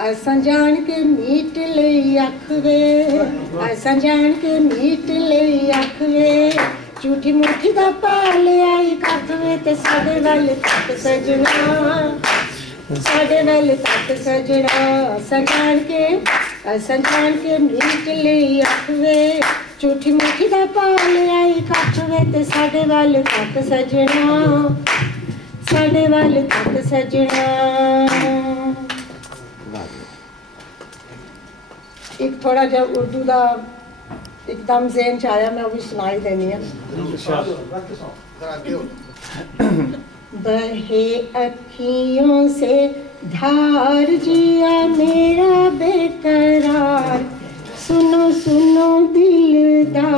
असां जान के मीट लई आखवे, असां जान के मीट लई आखवे, झूठी मुठी दा पाल आई कखवे ते साडे वल तक सजना, साडे वल तक सजना। असां जान के मीट लई आखवे, झूठी मुठी दा पाल आई कखवे ते साडे वल तक सजना, साडे वल तक सजना। एक थोड़ा जा उर्दू का एकदम ज़हन च आया, मैं वो भी सुनाई देनी है। बहे अखियों से धार जिया मेरा बेकरार, सुनो सुनो दिलदार,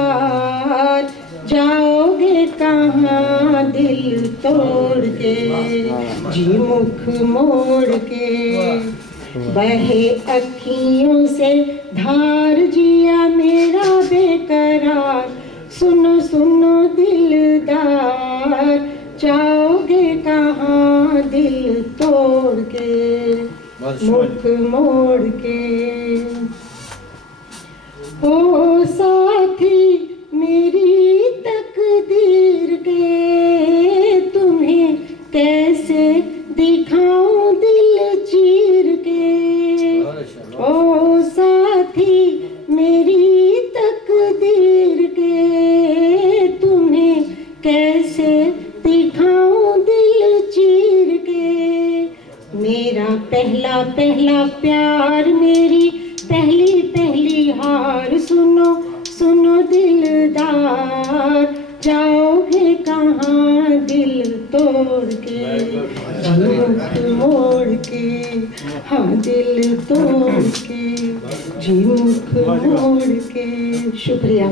जाओगे कहाँ दिल तोड़ के, जी मुख मोड़ के। बहे अखियों से धार जिया मेरा बेकरार, सुनो सुनो दिलदार, जाओगे कहाँ दिल तोड़ के, मुख मोड़ के। ओ साथी मेरी तकदीर के, तुम्हें कैसे दिखाऊं दिल चीर के। ओ साथी मेरी तकदीर के, तुम्हें कैसे दिखाऊं दिल चीर के। मेरा पहला पहला प्यार, मेरी पहली पहली हार, सुनो सुनो दिलदार, जाओगे कहाँ दिल तोड़ के, मुख मोड़ के। हम दिल तोड़ के, जी मुख मोड़ के। शुक्रिया।